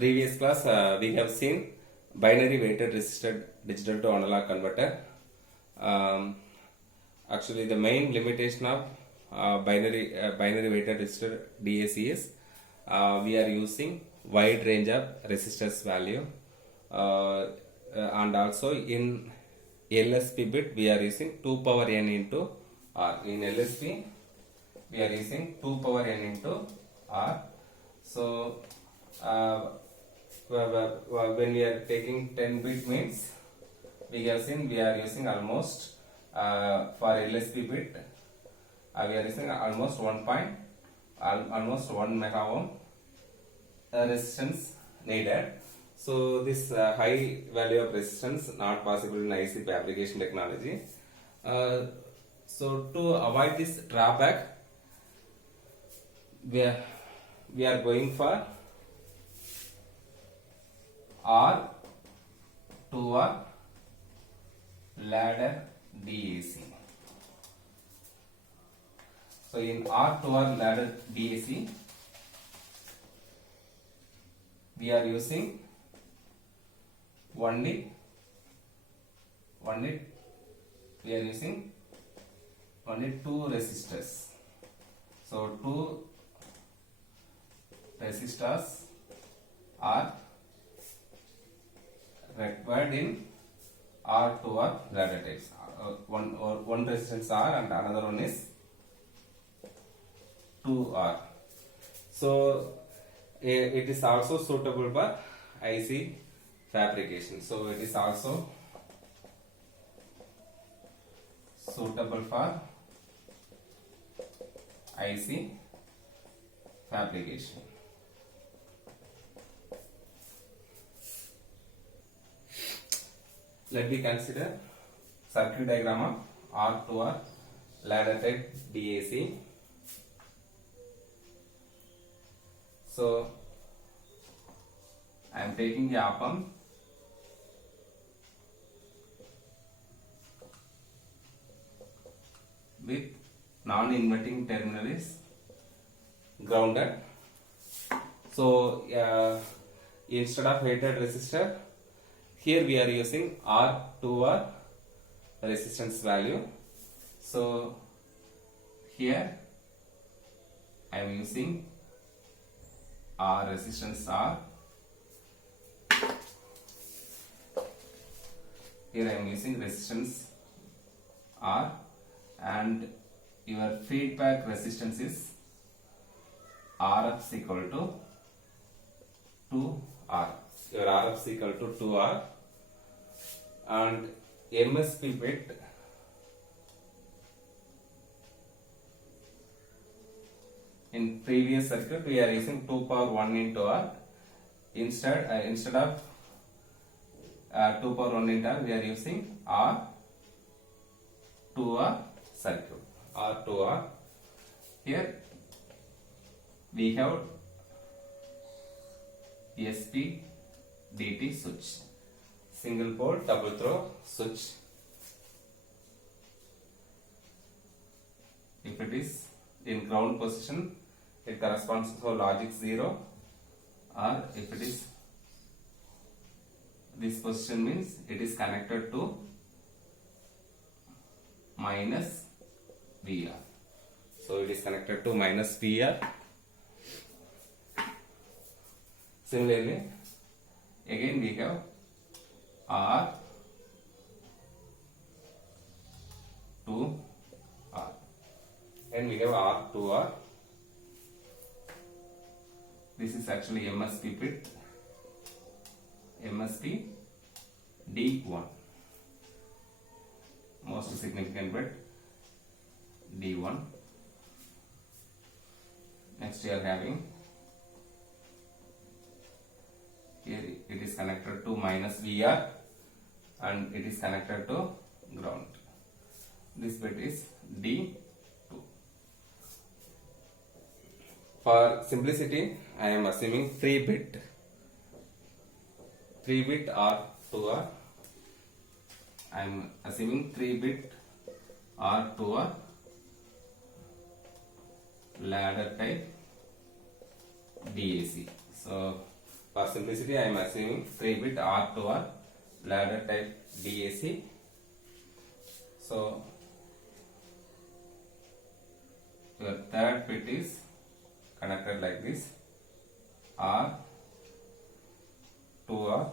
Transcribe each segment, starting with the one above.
Previous class we have seen binary weighted resistor digital to analog converter. Actually, the main limitation of binary weighted resistor DAC is we are using wide range of resistors value, and also in LSP bit we are using 2 power n into R. In LSP we are using 2 power n into R. So when we are taking 10 bit means we have seen we are using almost for LSP bit we are using almost 1 mega ohm resistance needed. So this high value of resistance not possible in IC fabrication technology. So to avoid this drawback, we are going for R2R ladder DAC. So in R2R ladder DAC, we are using only two resistors. So two resistors are required in R2R ladder types. One resistance R and another one is 2R. So it is also suitable for IC fabrication. So it is also suitable for IC fabrication. Let me consider circuit diagram of R2R ladder type DAC. So I am taking the op-amp with non-inverting terminal is grounded. So instead of weighted resistor, here we are using R2R resistance value. So here I am using R resistance R. Here I am using resistance R, and your feedback resistance is Rf is equal to 2R. Your Rf is equal to 2R, and MSP bit in previous circuit we are using 2 power 1 into R. Instead of 2 power 1 into R, we are using R2R circuit. R2R. Here we have SPDT switch, single pole double throw switch. If it is in ground position, it corresponds to logic 0, or if it is this position means it is connected to minus VR. So it is connected to minus VR. Similarly, again we have R2R, and we have R2R. This is actually MSP bit, MSP D1, most significant bit D1. Next we are having, here it is connected to minus VR and it is connected to ground. This bit is D2. For simplicity, I am assuming 3 bit R2R. I am assuming 3 bit R2R ladder type DAC. So For simplicity, I am assuming 3-bit R2R ladder type DAC. So your third bit is connected like this, R, 2R,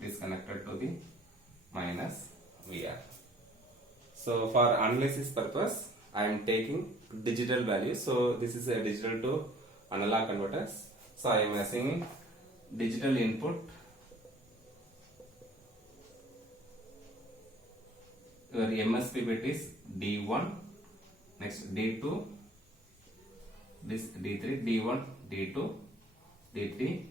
this connected to the minus VR. So for analysis purpose, I am taking digital value. So this is a digital to analog converters. So I am assuming digital input, your MSB bit is D1, next D2, this D3, D1, D2, D3.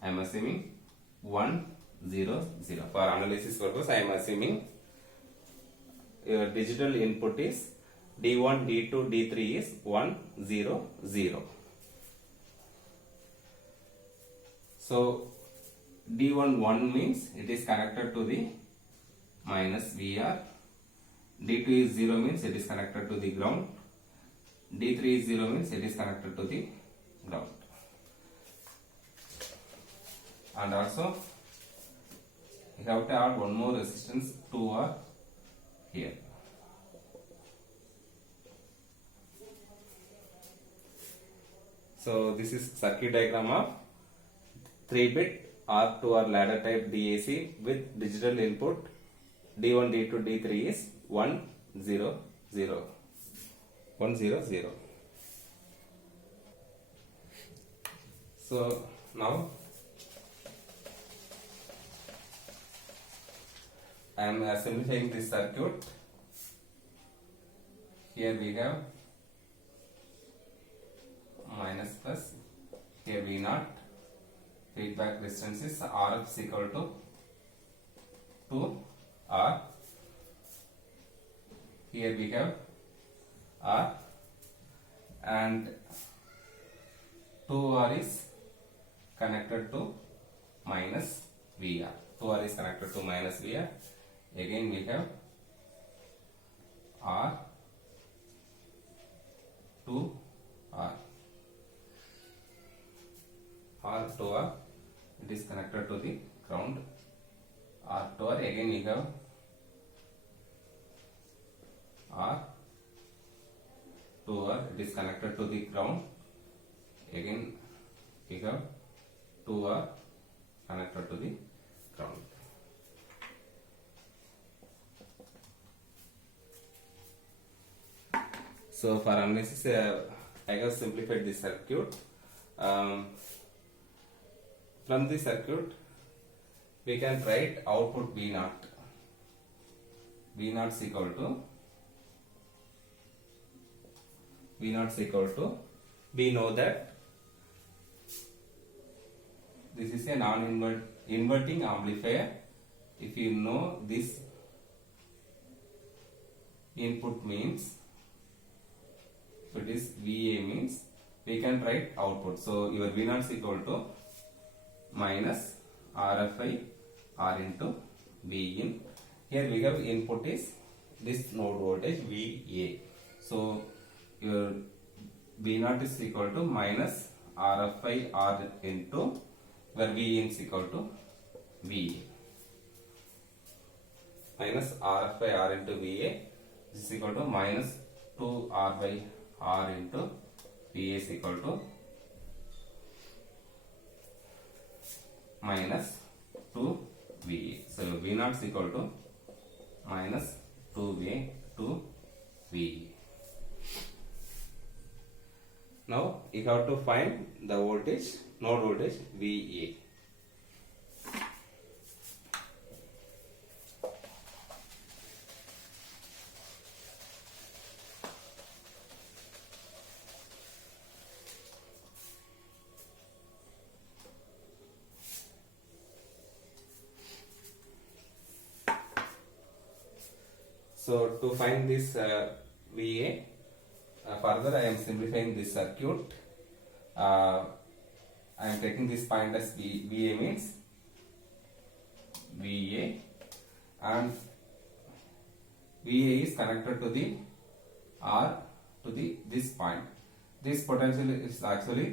I am assuming 1, 0, 0. For analysis purpose, I am assuming your digital input is D1, D2, D3 is 1, 0, 0. So D1 1 means it is connected to the minus VR. D2 is 0 means it is connected to the ground. D3 is 0 means it is connected to the ground. And also you have to add one more resistance 2R here. So this is circuit diagram of 3-bit R2R ladder type DAC with digital input D1, D2, D3 is 1, 0, 0. 1, 0, 0. So now I am simplifying this circuit. Here we have minus plus, here V0. Feedback resistance is RF is equal to 2R. Here we have R and 2R is connected to minus VR. 2R is connected to minus VR. Again we have R, 2R. R to R, it is connected to the ground. R to R, again we have R to R, it is connected to the ground. Again we have 2R connected to the ground. So for analysis, I have simplified this circuit. From the circuit, we can write output V0. V0 is equal to, we know that this is a non-inverting amplifier. If you know this input means, if it is VA means, we can write output. So your V0 is equal to minus RFI R into V in. Here we have input is this node voltage VA. So your V0 is equal to minus RFI R into where V in is equal to VA. Minus RFI R into VA is equal to minus 2R by R into VA is equal to minus 2 VA. So V0 is equal to minus 2 VA to VA. Now you have to find the voltage, node voltage VA. So to find this VA, further I am simplifying this circuit. I am taking this point as VA means VA, and VA is connected to the R to the this point. This potential is actually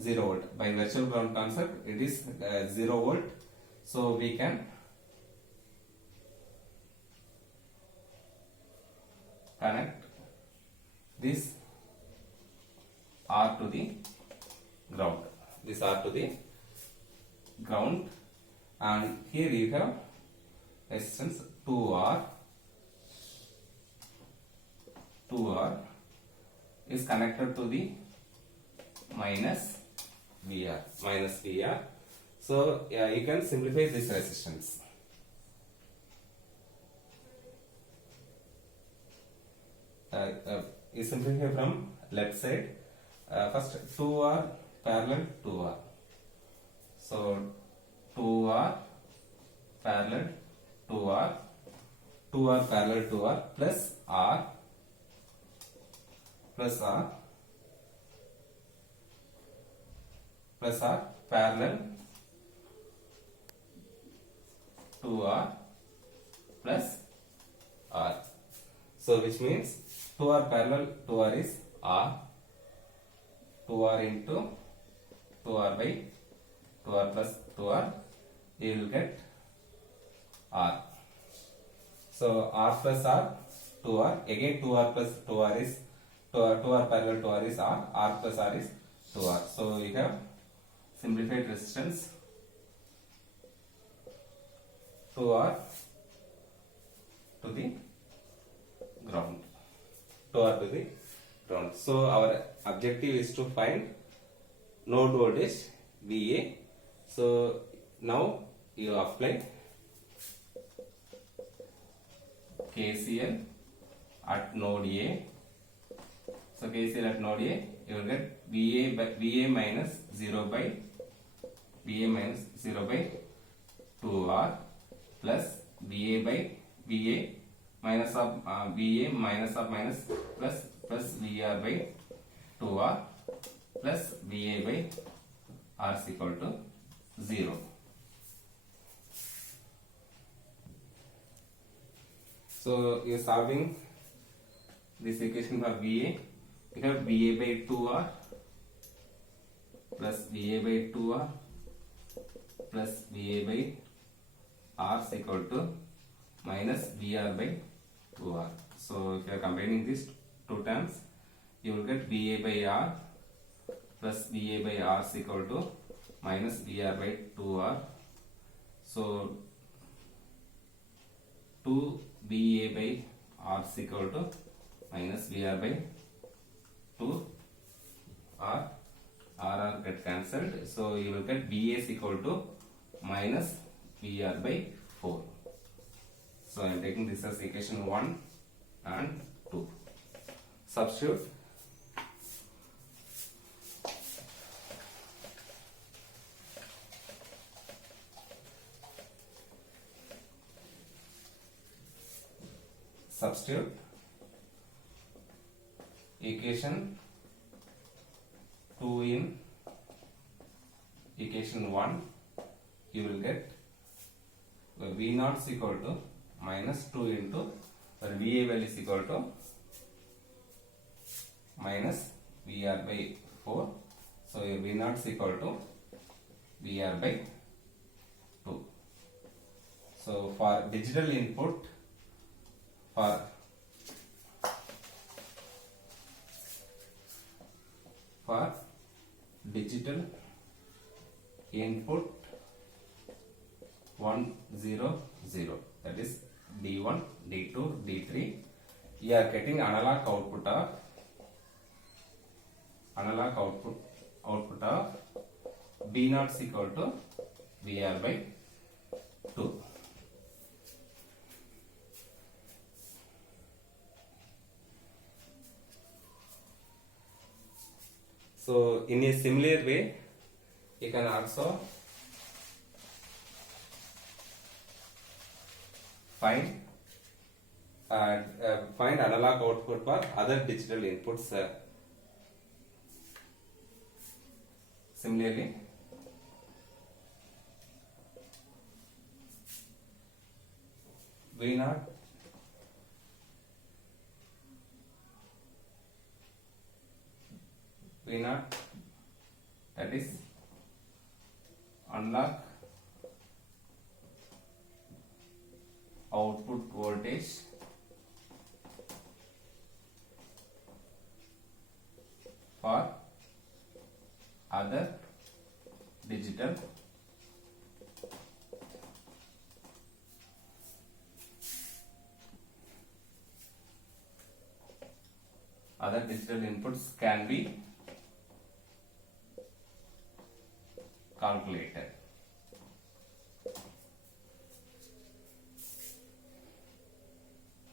0 volt. By virtual ground concept, it is 0 volt. So we can connect this R to the ground. This R to the ground, and here you have resistance 2R. 2R is connected to the minus VR. So yeah, you can simplify this resistance. You simplify from left side. First 2R parallel 2R. So 2R parallel 2R, 2R parallel 2R plus R plus R plus R parallel 2R plus R. So which means 2R parallel 2R is R, 2R into 2R by 2R plus 2R, you will get R. So R plus R, 2R, again 2R plus 2R is 2R parallel 2R is R plus R is 2R. So we have simplified resistance 2R to the ground. 2R to the ground. So our objective is to find node voltage VA. So now you apply KCL at node A. So KCL at node A, you will get VA minus 0 by 2R plus VA minus of minus plus VR by 2R plus VA by R is equal to 0. So you are solving this equation for VA. You have VA by 2R plus VA by 2R plus VA by R is equal to minus VR by 2R. So if you are combining these two terms, you will get VA by R plus VA by R is equal to minus VR by 2R. So 2 VA by R is equal to minus VR by 2 R. R get cancelled. So you will get VA is equal to minus VR by 4. So I am taking this as equation 1 and 2. Substitute. Substitute equation 2 in equation 1, you will get V0 is equal to minus 2 into VA value is equal to minus VR by 4. So your V0 is equal to VR by 2. So for digital input, for digital input 1 0 0, that is D1, D2, D3, you are getting analog output of B0 is equal to VR by 2. So in a similar way, you can also find analog output for other digital inputs. Similarly, V0 V naught, that is unlock output voltage for other digital inputs can be calculated.